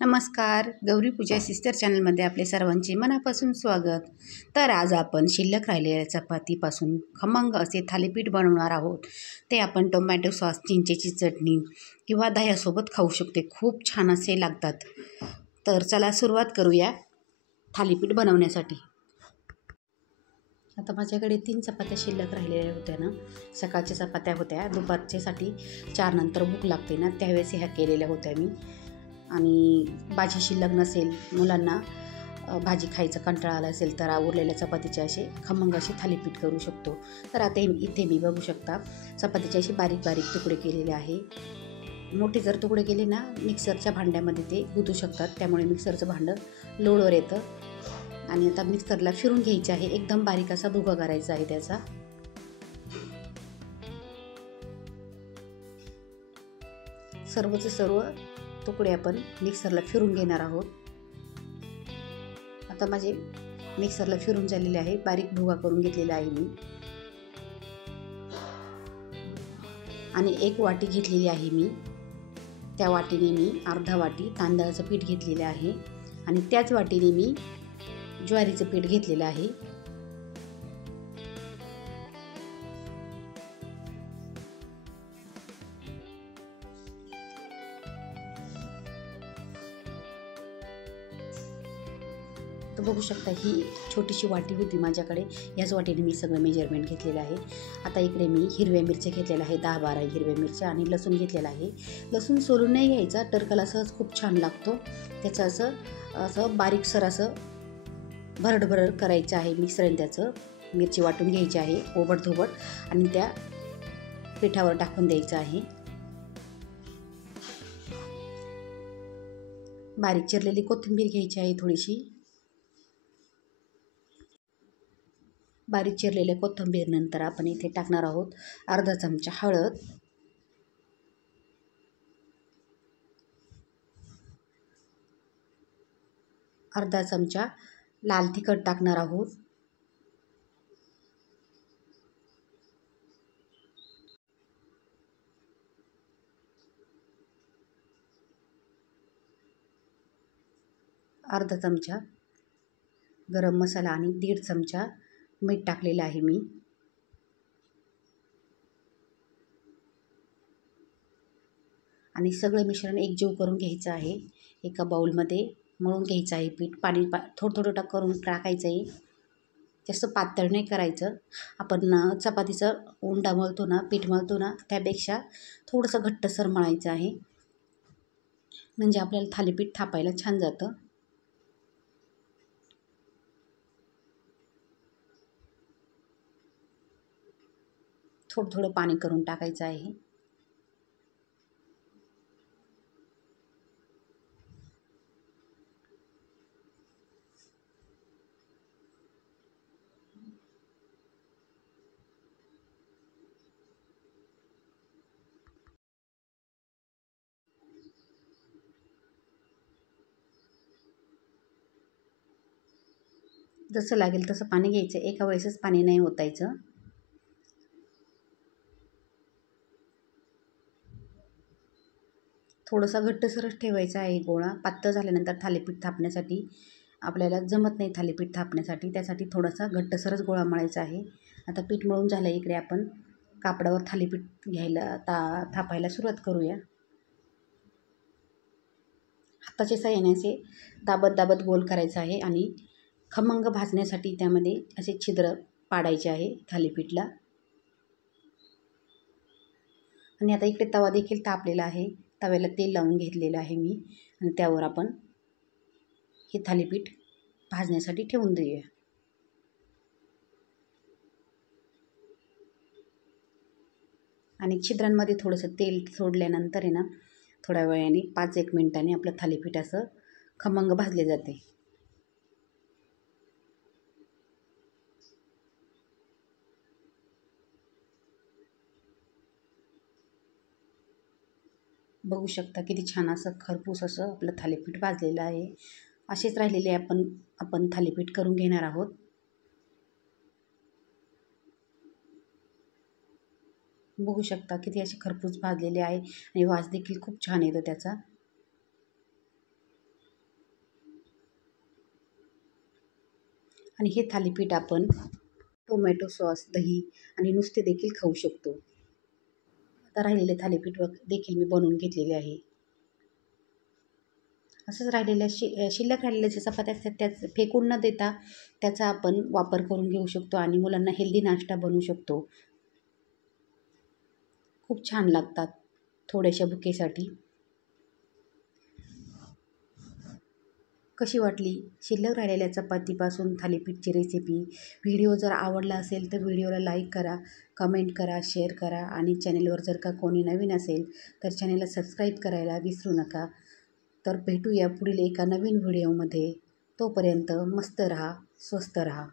नमस्कार. गौरी पूजा सिस्टर चॅनलमध्ये आपले सर्वांचे मनापासून स्वागत. तर आज आपण शिल्लक राहिलेल्या चपातीपासून खमंग असे थालीपीठ बनवणार आहोत. ते आपण टोमॅटो सॉस, चिंचेची चटणी किंवा दह्यासोबत खाऊ शकते. खूप छान असे लागतात. तर चला सुरुवात करूया थालीपीठ बनवण्यासाठी. आता माझ्याकडे 3 चपात्या शिल्लक राहिलेल्या होत्या ना. सकाळच्या चपात्या होत्या, दुपारच्यासाठी 4 नंतर भूक लागते ना त्यावेळेस ह्या केलेल्या होत्या मी. आणि भाजी शिल्लक नसेल, मुलांना भाजी खायचा कंटाळा आला असेल तर उरलेल्या चपातीचे असे खमंग असे थालीपीठ करू शकतो. तर आता इथे मी बघू शकता चपातीचे असे बारीक बारीक तुकडे केलेले आहे. मोठे जर तुकडे केले ना मिक्सरच्या भांड्यामध्ये ते गुंतू शकतात, त्यामुळे मिक्सरचं भांडं लोडवर येतं. आणि आता मिक्सरला फिरून घ्यायचे आहे, एकदम बारीक असा भुगा करायचा आहे त्याचा. सर्वचे सर्व तुकडे आपण मिक्सरला फिरून घेणार आहोत. आता माझे मिक्सरला फिरून झालेले आहे, बारीक भुगा करून घेतलेला आहे मी. आणि 1 वाटी घेतलेली आहे मी. त्या वाटीने मी अर्धा वाटी तांदळाचं पीठ घेतलेलं आहे आणि त्याच वाटीने मी ज्वारीचं पीठ घेतलेलं आहे. तर बघू शकता ही छोटीशी वाटी होती माझ्याकडे, याच वाटीने मी सगळं मेजरमेंट घेतलेलं आहे. आता इकडे मी हिरव्या मिरच्या घेतलेल्या आहे, 10-12 हिरव्या मिरच्या, आणि लसूण घेतलेला आहे. लसूण सोलून नाही घ्यायचा, टरकाला सहज खूप छान लागतो. त्याचं असं बारीकसर असं भरड करायचं आहे मिक्सरने. त्याचं मिरची वाटून घ्यायची आहे ओबडधोबड आणि त्या पिठावर टाकून द्यायचं आहे. बारीक चिरलेली कोथिंबीर घ्यायची आहे थोडीशी. बारीक चिरलेल्या कोथिंबीर नंतर आपण इथे टाकणार आहोत अर्धा चमचा हळद, अर्धा चमचा लाल तिखट टाकणार आहोत, अर्धा चमचा गरम मसाला आणि 1.5 चमचा मीठ टाकलेलं आहे मी. आणि सगळं मिश्रण एकजीव करून घ्यायचं आहे. एका बाउलमध्ये मळून घ्यायचं आहे पीठ. पाणी थोडं करून टाकायचं आहे, जास्त पातळ नाही करायचं. आपण चपातीचं उंडा मळतो ना, पीठ मळतो ना, त्यापेक्षा थोडंसं घट्टसर मळायचं आहे, म्हणजे आपल्याला थालीपीठ थापायला छान जातं. थोडं पाणी करून टाकायचं आहे. जसं लागेल तसं पाणी घ्यायचं, एका वेळेसच पाणी नाही ओतायचं. थोडासा घट्टसरच ठेवायचा आहे गोळा. पातळ झाल्यानंतर थालीपीठ थापण्यासाठी आपल्याला जमत नाही, थालीपीठ थापण्यासाठी त्यासाठी थोडासा घट्टसरच गोळा मळायचा आहे. आता पीठ मळून झालं, इकडे आपण कापडावर थालीपीठ घ्यायला थापायला सुरुवात करूया. हाताच्या साहाय्याने असे दाबत गोल करायचं आहे आणि खमंग भाजण्यासाठी त्यामध्ये असे छिद्र पाडायचे आहे थालीपीठला. आणि आता इकडे तवा देखील तापलेला आहे, तव्याला तेल लावून घेतलेलं आहे मी आणि त्यावर आपण हे थालीपीठ भाजण्यासाठी ठेवून देऊया. आणि छिद्रांमध्ये थोडंसं तेल सोडल्यानंतर आहे ना, थोड्या वेळाने 5-1 मिनिटांनी आपलं थालीपीठ असं खमंग भाजले जाते. बघू शकता किती छान असं खरपूस असं आपलं थालीपीठ भाजलेलं आहे. असेच राहिलेले आपण थालीपीठ करून घेणार आहोत. बघू शकता किती असे खरपूस भाजलेले आहे आणि वास देखील खूप छान येतो त्याचा. आणि हे थालीपीठ आपण टोमॅटो सॉस, दही आणि नुसते देखील खाऊ शकतो. आता राहिलेले थालीपीठ देखील मी बनवून घेतलेले आहे. असंच राहिलेल्या शिल्लक राहिलेल्या ज्या चपात्या असतात त्याच फेकून न देता त्याचा आपण वापर करून घेऊ शकतो आणि मुलांना हेल्दी नाश्ता बनवू शकतो. खूप छान लागतात थोड्याशा भुकेसाठी. कशी वाटली शिल्लक राहिलेल्या चपातीपासून थालीपीठची रेसिपी? व्हिडिओ जर आवडला असेल तर व्हिडिओला लाईक करा, कमेंट करा, शेअर करा आणि चॅनेलवर जर का कोणी नवीन असेल तर चॅनेलला सबस्क्राईब करायला विसरू नका. तर भेटूया पुढील एका नवीन व्हिडिओमध्ये. तोपर्यंत मस्त रहा, स्वस्त रहा.